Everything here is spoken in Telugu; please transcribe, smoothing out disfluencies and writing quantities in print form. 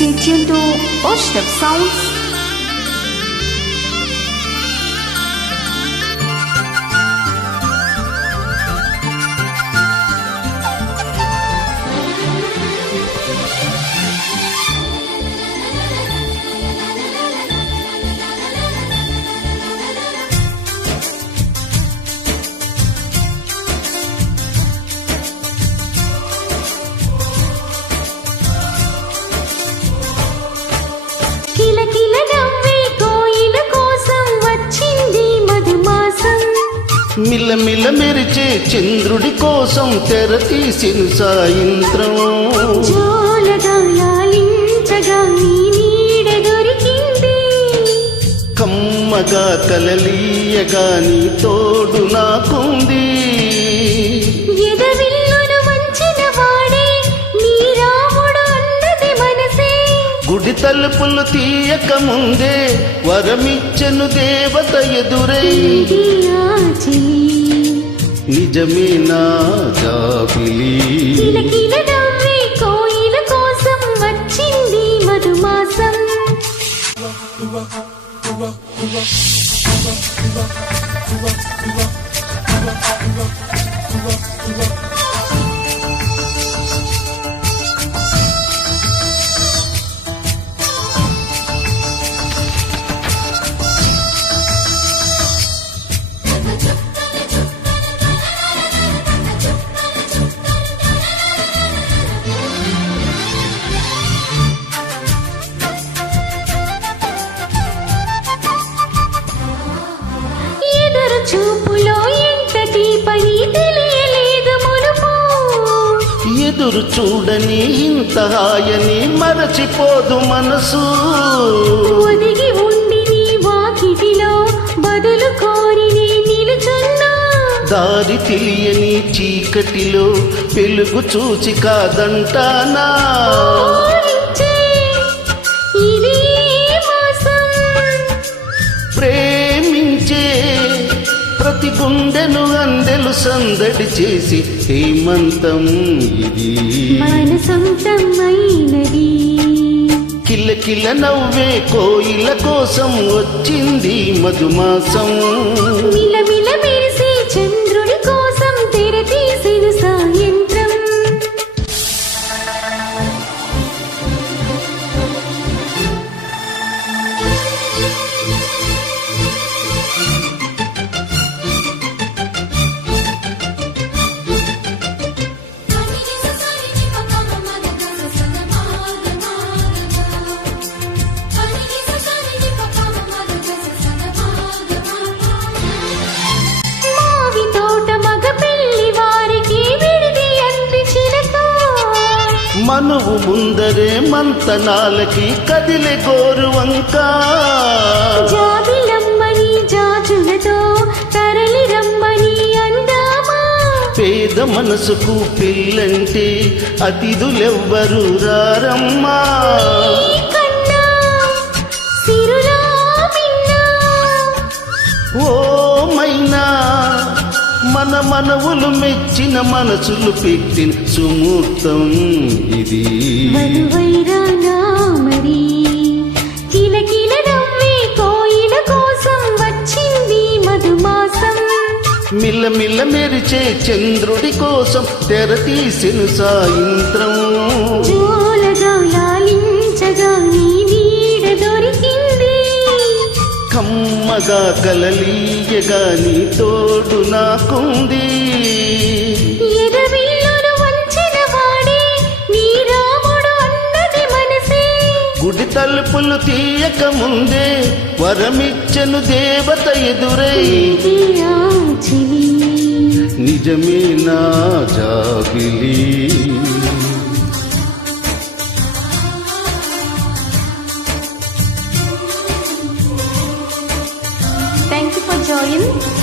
Stay tuned to Oshtap Sounds. మిలమిల మెరిచే చంద్రుడి కోసం తెర తీసిన సాయంత్రం కమ్మగా కలలీయగా నీ తోడు నాకుంది గుడి తలుపులు తీయక ముందే వరమిచ్చెను దేవత ఎదురై నిజమే నా జాబిలి కోయిల కోసం వచ్చింది మధుమాసం చూపులో ఎంతటి పని తెలియలేదు మునుపు ఎదురు చూడని ఇంత హాయని మరచిపోదు మనసు ఒదిగి ఉండి నీ వాకిటిలో బదులు కోరి నిలుచున్నా దారి తెలియని చీకటిలో వెలుగు చూసి కాదంటానా ప్రేమించే ప్రతి గుండెను అందెలు సందడి చేసి హేమంతం ఇది మన సొంతమైనది కిలకిల నవ్వే కోయిల కోసం వచ్చింది మధుమాసం మిలమిల మెరిసే చంద్రుడి కోసం తెర తీసిన సాయంత్రం మనువు ముందరే మంతనాలకి కదిలే గోరువంక జాబిలమ్మని జాజులతో తరలి రమ్మని అందామా పేద మనసుకు పెళ్ళంటే అతిథులెవ్వరు రారమ్మా ఓ మైనా మన మనవులు మెచ్చిన మనసులు పెట్టిన సుముహూర్తం ఇది మరి కిలకిల నవ్వే కోయిల కోసం వచ్చింది మధుమాసం మిలమిల మెరిచే చంద్రుడి కోసం తెర తీసిన సాయంత్రం జోలగా లాలించగా నీ నీడ దొరికింది కమ్మగా కలలీయగా నీ తోడు నాకుంది గుడి తలుపులు తీయక ముందే వరమిచ్చెను దేవత ఎదురై నిజమే నా జాబిలి Thank you for joining.